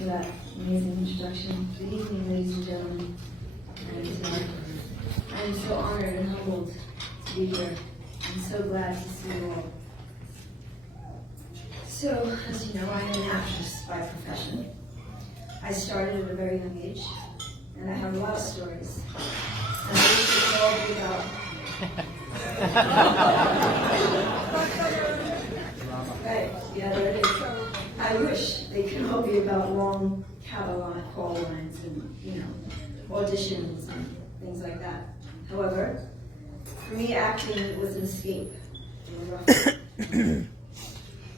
for that amazing introduction. Good evening, ladies and gentlemen. I am so honored and humbled to be here. I'm so glad to see you all. So, as you know, I am an actress by profession. I started at a very young age, and I have a lot of stories. And I wish they could all be about... Right, yeah, there it is. I wish they could all be about long catalog call lines and, auditions and things like that. However, for me, acting was an escape from a rough,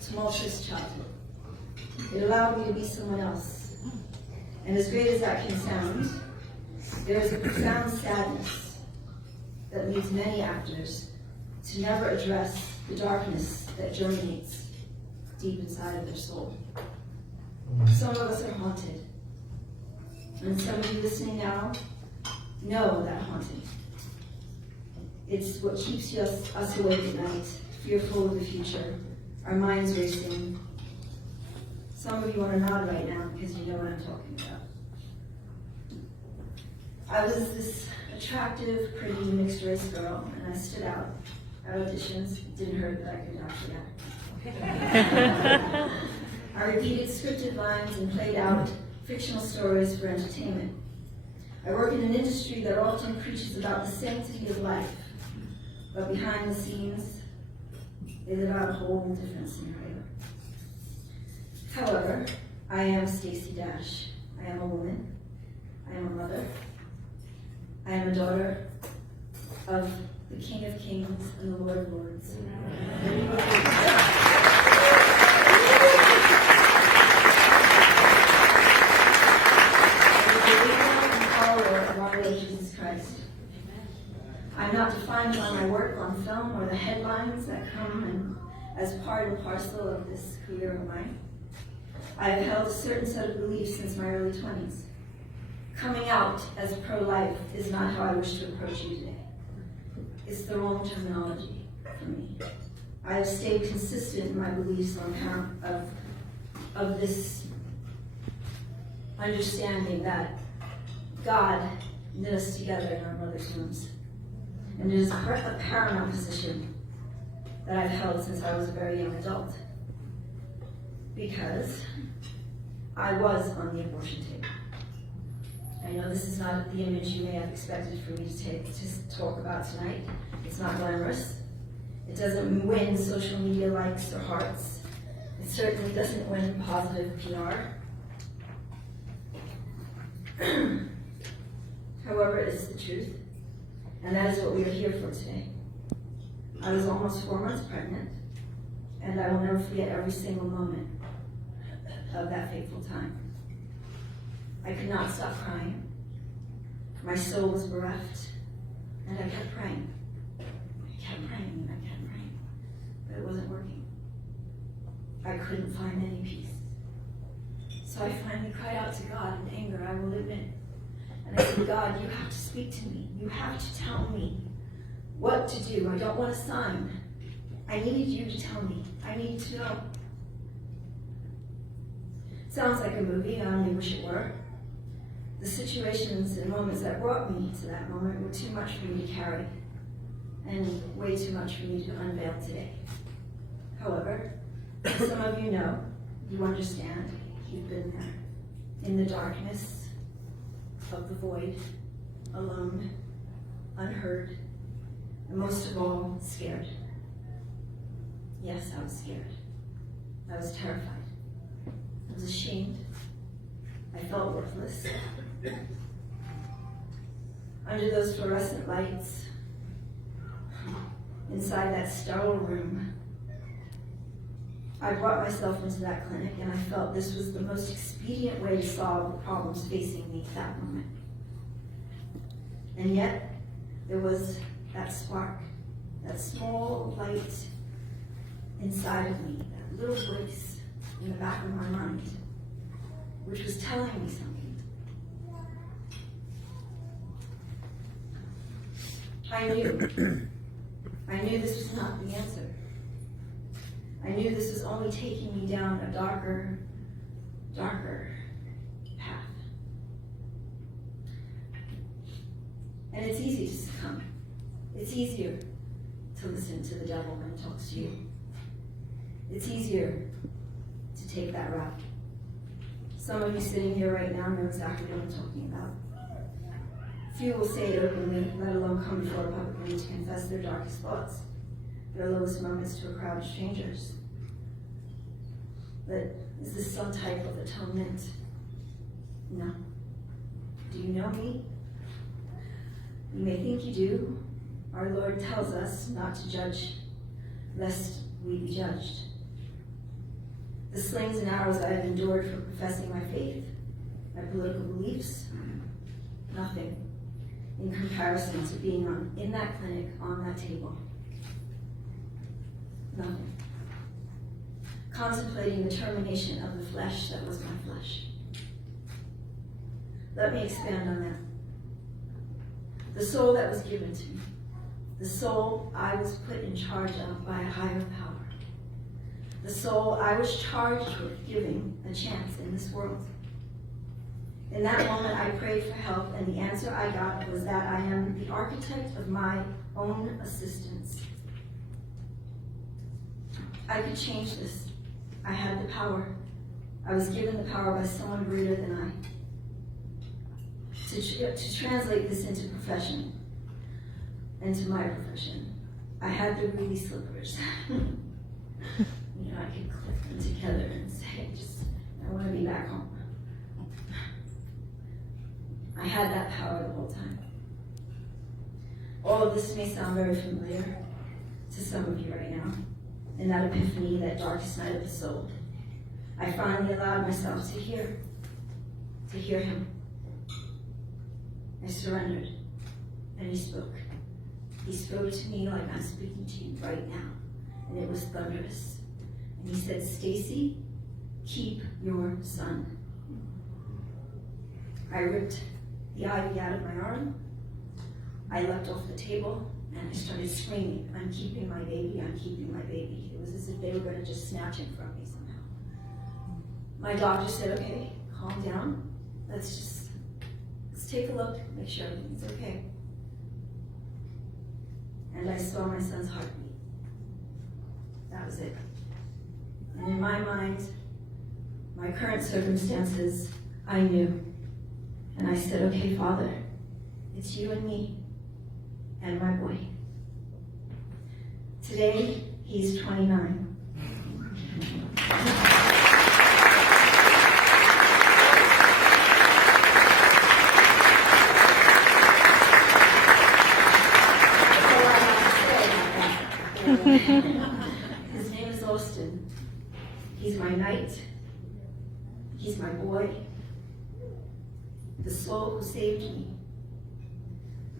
tumultuous childhood. It allowed me to be someone else. And as great as that can sound, there is a profound sadness that leads many actors to never address the darkness that germinates deep inside of their soul. Some of us are haunted. And some of you listening now know that haunting. It's what keeps us awake at night, fearful of the future, our minds racing. Some of you want to nod right now because you know what I'm talking about. I was this attractive, pretty, mixed-race girl, and I stood out at auditions. It didn't hurt that I could actually act. I repeated scripted lines and played out fictional stories for entertainment. I work in an industry that often preaches about the sanctity of life, but behind the scenes, they live out a whole different scenario. However, I am Stacey Dash. I am a woman. I am a mother. I am a daughter of the King of Kings and the Lord of Lords. Jesus Christ. I'm not defined by my work on film or the headlines that come as part and parcel of this career of mine. I have held a certain set of beliefs since my early 20s. Coming out as pro-life is not how I wish to approach you today. It's the wrong terminology for me. I have stayed consistent in my beliefs on account of this understanding that God knit us together in our mother's wombs. And it is a paramount position that I've held since I was a very young adult. Because I was on the abortion table. I know this is not the image you may have expected for me to talk about tonight. It's not glamorous. It doesn't win social media likes or hearts. It certainly doesn't win positive PR. However, it is the truth, and that is what we are here for today. I was almost 4 months pregnant, and I will never forget every single moment of that fateful time. I could not stop crying. My soul was bereft, and I kept praying. I kept praying, and I kept praying, but it wasn't working. I couldn't find any peace. So I finally cried out to God in anger, I will admit. And I said, God, you have to speak to me. You have to tell me what to do. I don't want a sign. I need you to tell me. I need to know. It sounds like a movie. I only wish it were. The situations and moments that brought me to that moment were too much for me to carry, and way too much for me to unveil today. However, some of you know, you understand, you've been there, in the darkness of the void, alone, unheard, and most of all, scared. Yes, I was scared. I was terrified. I was ashamed. I felt worthless. Under those fluorescent lights, inside that sterile room, I brought myself into that clinic, and I felt this was the most expedient way to solve the problems facing me at that moment. And yet, there was that spark, that small light inside of me, that little voice in the back of my mind, which was telling me something. I knew this was not the answer. I knew this was only taking me down a darker And it's easy to succumb. It's easier to listen to the devil when he talks to you. It's easier to take that route. Some of you sitting here right now know exactly what I'm talking about. Few will say it openly, let alone come before a public room to confess their darkest thoughts, their lowest moments to a crowd of strangers. But is this some type of atonement? No. Do you know me? You may think you do. Our Lord tells us not to judge, lest we be judged. The slings and arrows I have endured for professing my faith, my political beliefs, nothing in comparison to being in that clinic, on that table. Nothing. Contemplating the termination of the flesh that was my flesh. Let me expand on that. The soul that was given to me, the soul I was put in charge of by a higher power, the soul I was charged with giving a chance in this world. In that moment, I prayed for help, and the answer I got was that I am the architect of my own existence. I could change this. I had the power. I was given the power by someone greater than I. To translate this into profession, into my profession, I had the ruby slippers. I could click them together and say, I want to be back home. I had that power the whole time. All of this may sound very familiar to some of you right now. In that epiphany, that darkest night of the soul, I finally allowed myself to hear him. I surrendered, and he spoke. He spoke to me like I'm speaking to you right now, and it was thunderous. And he said, Stacey, keep your son. I ripped the IV out of my arm. I leapt off the table, and I started screaming, I'm keeping my baby, I'm keeping my baby. It was as if they were going to just snatch him from me somehow. My doctor said, okay, calm down. Let's take a look, make sure everything's okay. And I saw my son's heartbeat. That was it. And in my mind, my current circumstances, I knew. And I said, okay, Father, it's you and me and my boy. Today, he's 29. His name is Austin. He's my knight. He's my boy. The soul who saved me.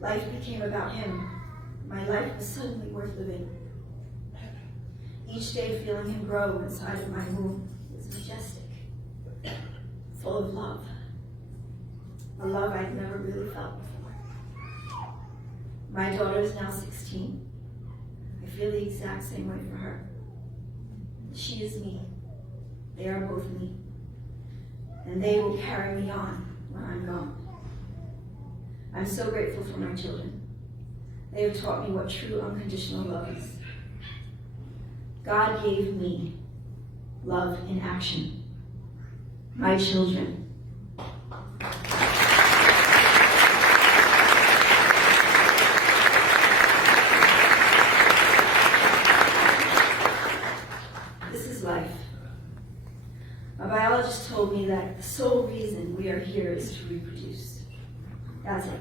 Life became about him. My life was suddenly worth living. Each day feeling him grow inside of my womb was majestic, full of love. A love I'd never really felt before. My daughter is now 16. I feel the exact same way for her. She is me. They are both me. And they will carry me on when I'm gone. I'm so grateful for my children. They have taught me what true unconditional love is. God gave me love in action. My children. This is life. A biologist told me that the sole reason we are here is to reproduce. That's it.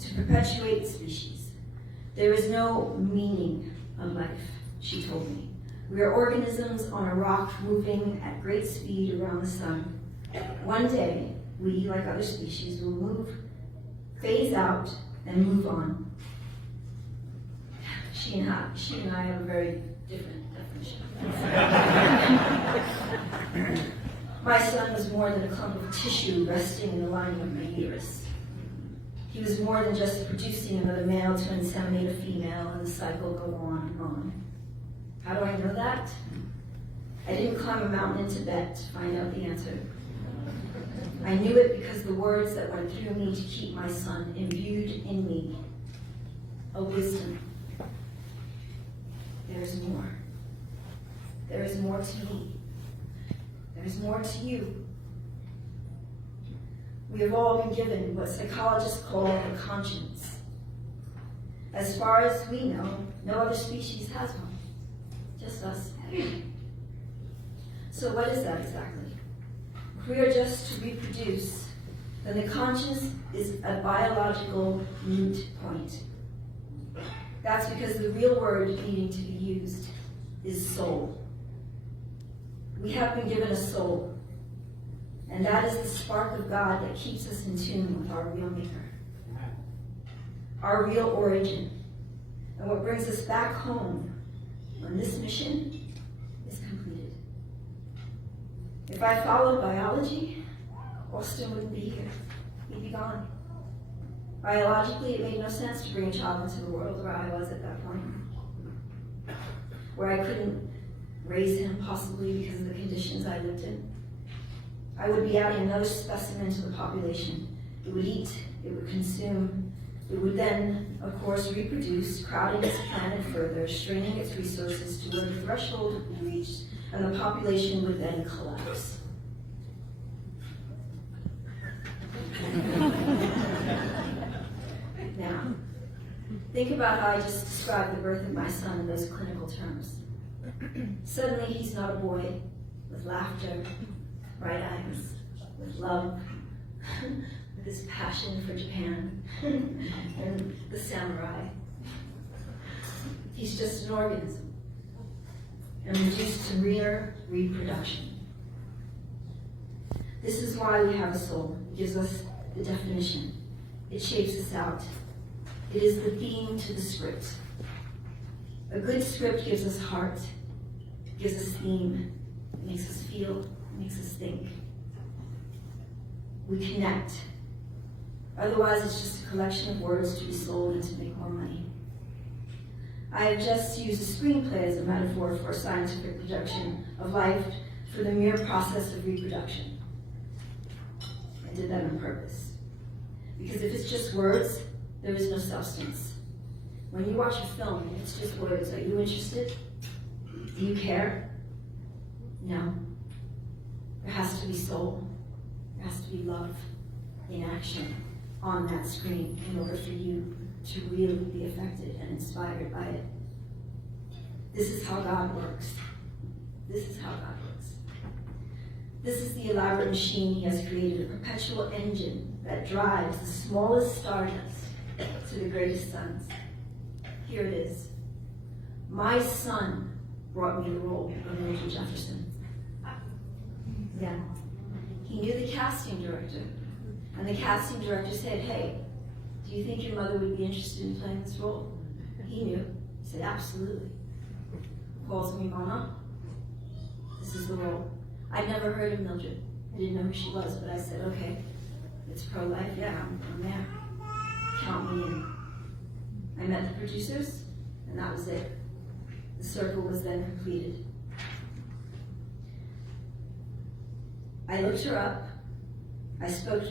To perpetuate the species. There is no meaning of life, she told me. We are organisms on a rock moving at great speed around the sun. One day, we, like other species, will move, phase out, and move on. She and I have a very different definition. My son was more than a clump of tissue resting in the lining of my uterus. He was more than just producing another male to inseminate a female and the cycle go on and on. How do I know that? I didn't climb a mountain in Tibet to find out the answer. I knew it because the words that went through me to keep my son imbued in me a wisdom. There is more. There is more to me. There is more to you. We have all been given what psychologists call a conscience. As far as we know, no other species has one. Just us. So what is that exactly? If we are just to reproduce, then the conscience is a biological moot point. That's because the real word needing to be used is soul. We have been given a soul, and that is the spark of God that keeps us in tune with our real maker, our real origin, and what brings us back home when this mission is completed. If I followed biology, Austin wouldn't be here. He'd be gone. Biologically, it made no sense to bring a child into the world where I was at that point, where I couldn't raise him, possibly because of the conditions I lived in. I would be adding another specimen to the population. It would eat, it would consume, it would then, of course, reproduce, crowding its planet further, straining its resources to where the threshold would be reached, and the population would then collapse. Now, think about how I just described the birth of my son in those clinical terms. Suddenly, he's not a boy with laughter, bright eyes, with love, with his passion for Japan and the samurai. He's just an organism and reduced to mere reproduction. This is why we have a soul. It gives us the definition. It shapes us out. It is the theme to the script. A good script gives us heart, gives us theme, it makes us feel, it makes us think. We connect. Otherwise, it's just a collection of words to be sold and to make more money. I have just used a screenplay as a metaphor for scientific projection of life for the mere process of reproduction. I did that on purpose. Because if it's just words, there is no substance. When you watch a film, it's just words. Are you interested? Do you care? No. There has to be soul. There has to be love in action on that screen in order for you to really be affected and inspired by it. This is how God works. This is how God works. This is the elaborate machine he has created, a perpetual engine that drives the smallest stardust to the greatest suns. Here it is. My son brought me the role of Mildred Jefferson. Yeah. He knew the casting director, and the casting director said, "Hey, do you think your mother would be interested in playing this role?" He knew. He said, "Absolutely." Calls me, "Mama, this is the role." I'd never heard of Mildred. I didn't know who she was, but I said, "Okay, it's pro-life. Yeah, I'm there. Count me in." I met the producers, and that was it. The circle was then completed. I looked her up. I spoke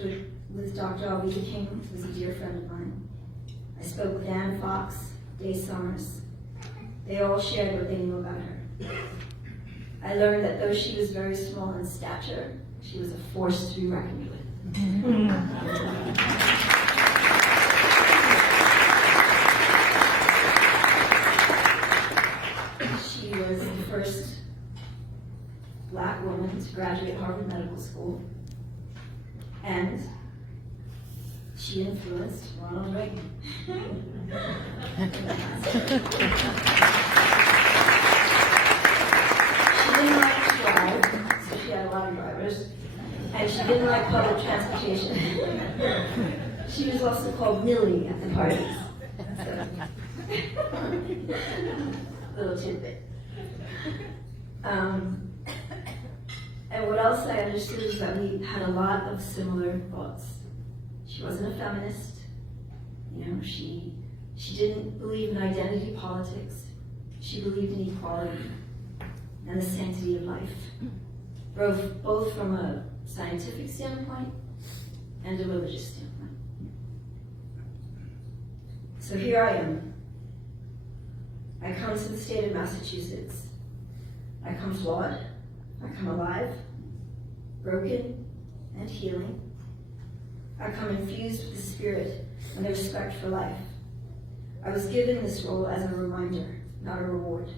with Dr. Alveda King, who was a dear friend of mine. I spoke with Anne Fox, Day Summers. They all shared what they knew about her. I learned that though she was very small in stature, she was a force to be reckoned with. She was the first Black woman to graduate Harvard Medical School, and she influenced Ronald Reagan. She didn't like to drive, so she had a lot of drivers, and she didn't like public transportation. She was also called Millie at the parties. So, little tidbit. And what else I understood is that we had a lot of similar thoughts. She wasn't a feminist. You know, she didn't believe in identity politics. She believed in equality and the sanctity of life. Both from a scientific standpoint and a religious standpoint. So here I am. I come to the state of Massachusetts. I come flawed. I come alive, broken, and healing. I come infused with the spirit and the respect for life. I was given this role as a reminder, not a reward.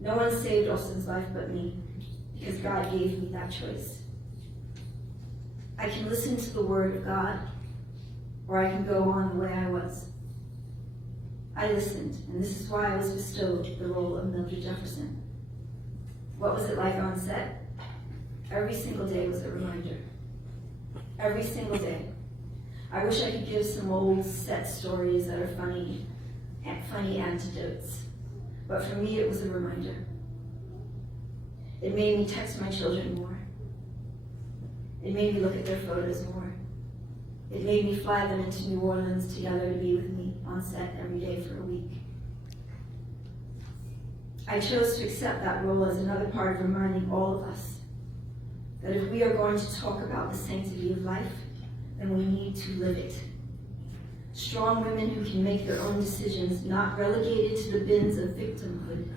No one saved Austin's life but me, because God gave me that choice. I can listen to the word of God, or I can go on the way I was. I listened, and this is why I was bestowed the role of Mildred Jefferson. What was it like on set? Every single day was a reminder. Every single day. I wish I could give some old set stories that are funny antidotes. But for me, it was a reminder. It made me text my children more. It made me look at their photos more. It made me fly them into New Orleans together to be with me on set every day for a week. I chose to accept that role as another part of reminding all of us that if we are going to talk about the sanctity of life, then we need to live it. Strong women who can make their own decisions, not relegated to the bins of victimhood,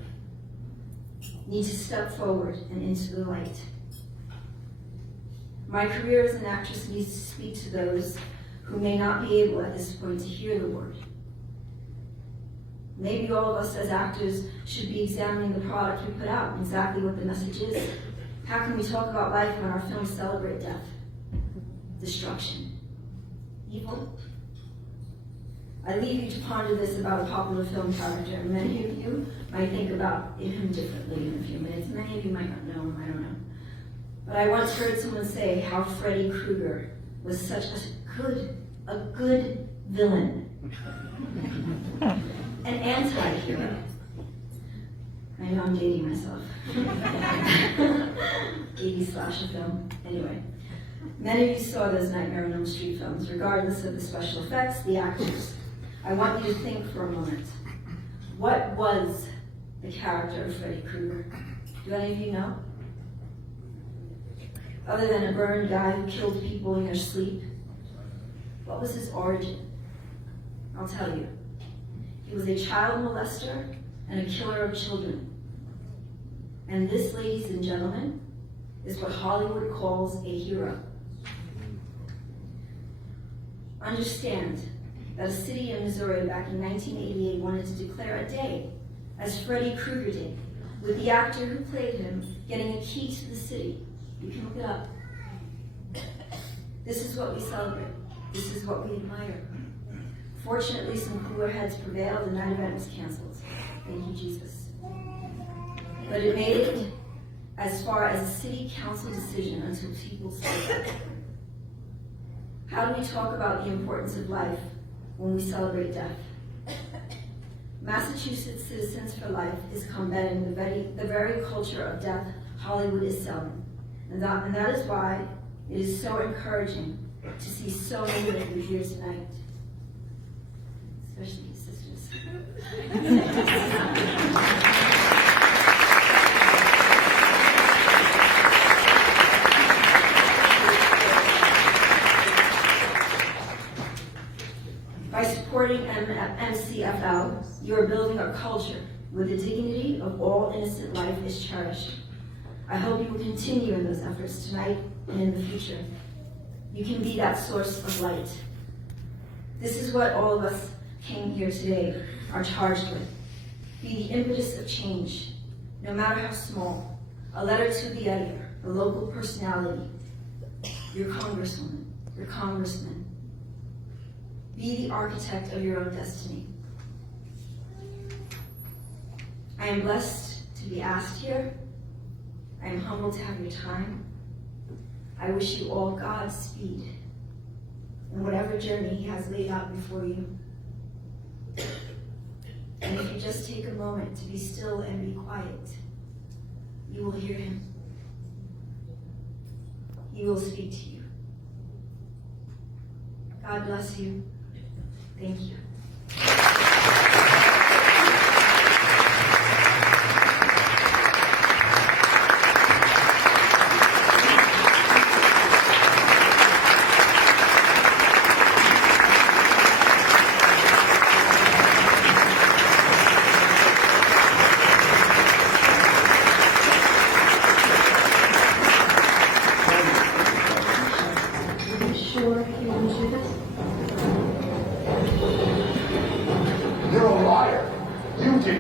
need to step forward and into the light. My career as an actress needs to speak to those who may not be able at this point to hear the word. Maybe all of us as actors should be examining the product we put out and exactly what the message is. How can we talk about life when our films celebrate death, destruction, evil? I leave you to ponder this about a popular film character, and many of you might think about him differently in a few minutes. Many of you might not know him, I don't know. But I once heard someone say how Freddy Krueger was such a good villain. An anti-hero. I know I'm dating myself. 80s slasher film. Anyway, many of you saw those Nightmare on Elm Street films, regardless of the special effects, the actors. I want you to think for a moment. What was the character of Freddy Krueger? Do any of you know? Other than a burned guy who killed people in their sleep, what was his origin? I'll tell you. He was a child molester and a killer of children. And this, ladies and gentlemen, is what Hollywood calls a hero. Understand that a city in Missouri back in 1988 wanted to declare a day, as Freddy Krueger did, with the actor who played him getting a key to the city. You can look it up. This is what we celebrate. This is what we admire. Fortunately, some cooler heads prevailed and that event was canceled. Thank you, Jesus. But it made it as far as a city council decision until people spoke up. How do we talk about the importance of life when we celebrate death? Massachusetts Citizens for Life is combating the very culture of death Hollywood is selling. And that is why it is so encouraging to see so many of you here tonight. Especially sisters. By supporting MCFL, you are building a culture where the dignity of all innocent life is cherished. I hope you will continue in those efforts tonight and in the future. You can be that source of light. This is what all of us came here today are charged with. Be the impetus of change, no matter how small. A letter to the editor, a local personality, your congresswoman, your congressman. Be the architect of your own destiny. I am blessed to be asked here. I am humbled to have your time. I wish you all Godspeed in whatever journey He has laid out before you. And if you just take a moment to be still and be quiet, you will hear Him. He will speak to you. God bless you. Thank you. sure you want to do this? You're a liar. You did